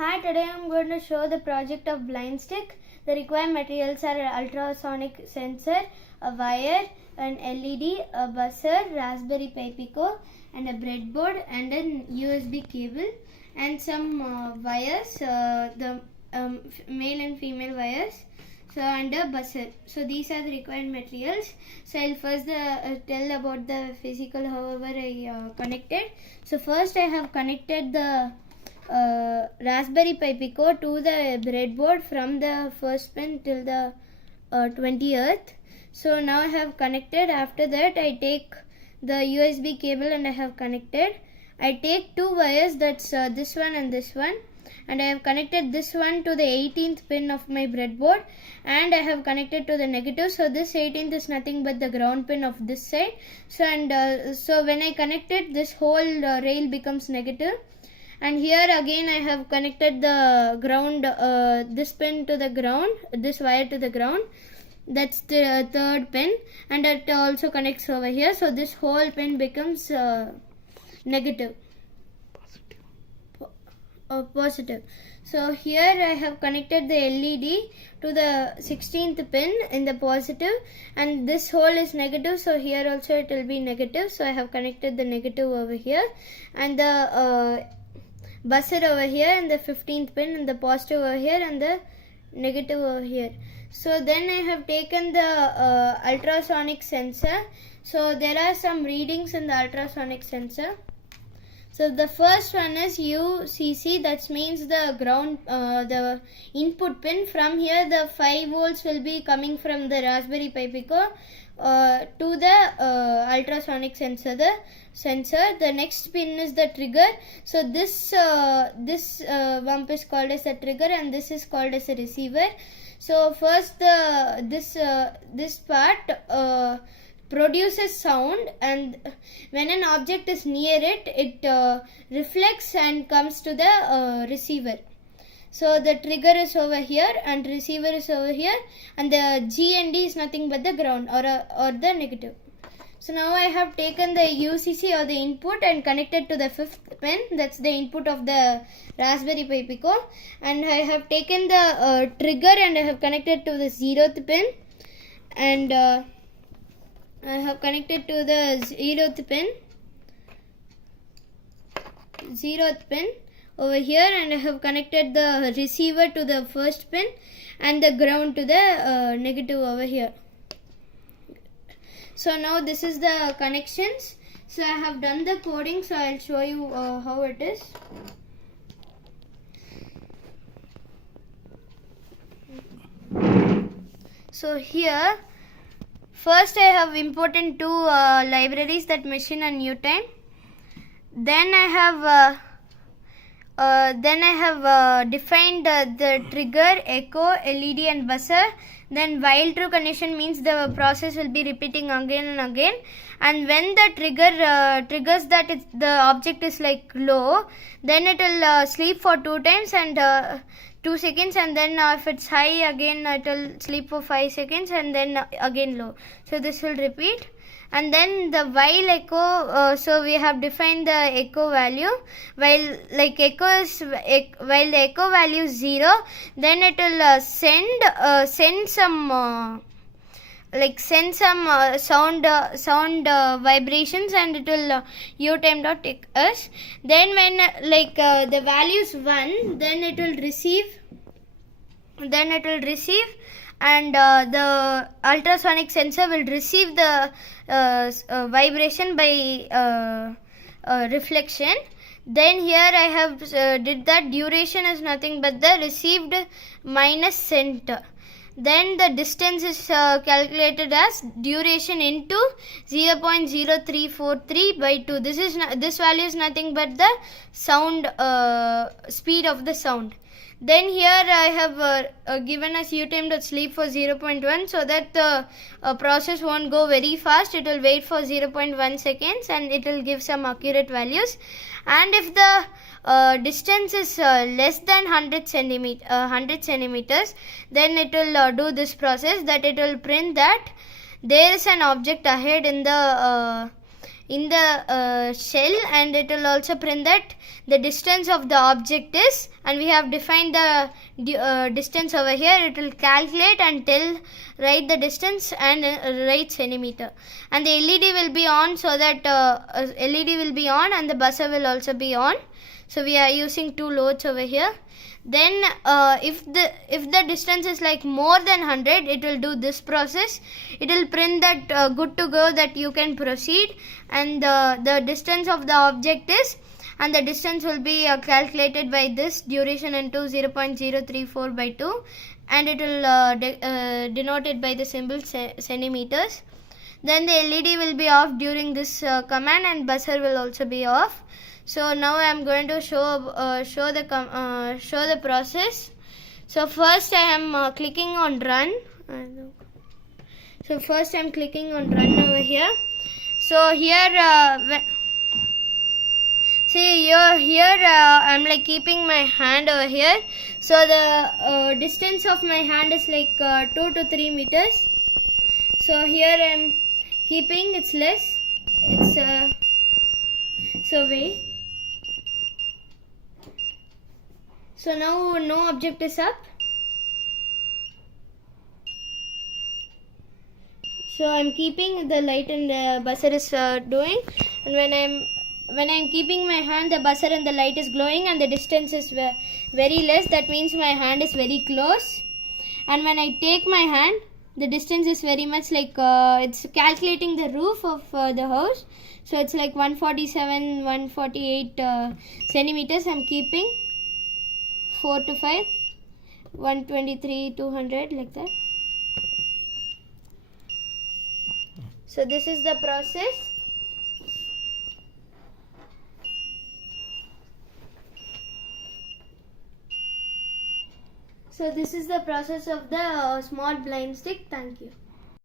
Hi, today I am going to show the project of blind stick. The required materials are an ultrasonic sensor, a wire, an LED, a buzzer, Raspberry Pi Pico, and a breadboard and a USB cable and some wires, the male and female wires. So and a buzzer. So these are the required materials. So I'll first tell about the physical however I connected. So first I have connected the Raspberry Pi Pico to the breadboard from the first pin till the 20th. So now I have connected. After that I take the USB cable and I have connected. I take two wires, that's this one and this one, and I have connected this one to the 18th pin of my breadboard and I have connected to the negative. So this 18th is nothing but the ground pin of this side. So when I connect it, this whole rail becomes negative. And here again I have connected the ground, this pin to the ground, this wire to the ground, that's the third pin, and it also connects over here. So this whole pin becomes negative, positive. So here I have connected the LED to the 16th pin in the positive, and this hole is negative, so here also it will be negative. So I have connected the negative over here and the buzzer over here and the 15th pin and the positive over here and the negative over here. So then I have taken the ultrasonic sensor. So there are some readings in the ultrasonic sensor. So the first one is UCC, that means the ground, the input pin. From here the 5 volts will be coming from the Raspberry Pi Pico to the ultrasonic sensor. The next pin is the trigger. So this bump is called as a trigger and this is called as a receiver. So first this part produces sound, and when an object is near it, it reflects and comes to the receiver. So the trigger is over here and receiver is over here, and the G and D is nothing but the ground or the negative. So now I have taken the UCC or the input and connected to the 5th pin, that's the input of the Raspberry Pi Pico, and I have taken the trigger and I have connected to the 0th pin, and I have connected to the 0th pin over here, and I have connected the receiver to the first pin and the ground to the negative over here. So now this is the connections. So I have done the coding, so I'll show you how it is. So here first I have imported two libraries, that Machine and NewTime. Then I have defined the trigger, echo, LED and buzzer. Then while true condition means the process will be repeating again and again, and when the trigger triggers that the object is like low, then it will sleep for 2 times and 2 seconds, and then if it's high again it will sleep for 5 seconds and then again low. So this will repeat. And then the while echo, so we have defined the echo value. While the echo value is 0, then it will send some sound vibrations, and it will utime.us. Then when the value is 1, then it will receive. And the ultrasonic sensor will receive the vibration by reflection. Then here I have did that duration is nothing but the received minus sent. Then the distance is calculated as duration into 0.0343 by 2. This value is nothing but the sound speed of the sound. Then here I have given us utime.sleep for 0.1, so that the process won't go very fast. It will wait for 0.1 seconds and it will give some accurate values. And if the distance is less than 100 centimeters, then it will do this process, that it will print that there is an object ahead in the in the shell, and it will also print that the distance of the object is, and we have defined the distance over here. It will calculate and write the distance and write centimeter, and the LED will be on, so that LED will be on and the buzzer will also be on. So we are using two loads over here. Then if the distance is like more than 100, it will do this process. It will print that good to go, that you can proceed, and the distance of the object is, and the distance will be calculated by this duration into 0.034 by 2, and it will denote it by the symbol centimeters. Then the LED will be off during this command, and buzzer will also be off. So now I am going to show the process. So first I am clicking on run. So first I am clicking on run over here. So here see here I am like keeping my hand over here. So the distance of my hand is like 2 to 3 meters. So here I am keeping, it's less. It's so wait. So now no object is up. So I'm keeping the light and the buzzer is doing, and when I'm keeping my hand, the buzzer and the light is glowing, and the distance is very less. That means my hand is very close. And when I take my hand, the distance is very much like it's calculating the roof of the house. So it's like 147, 148 centimeters. I'm keeping 4 to 5, 123, 200, like that. So this is the process. So this is the process of the small blind stick. Thank you.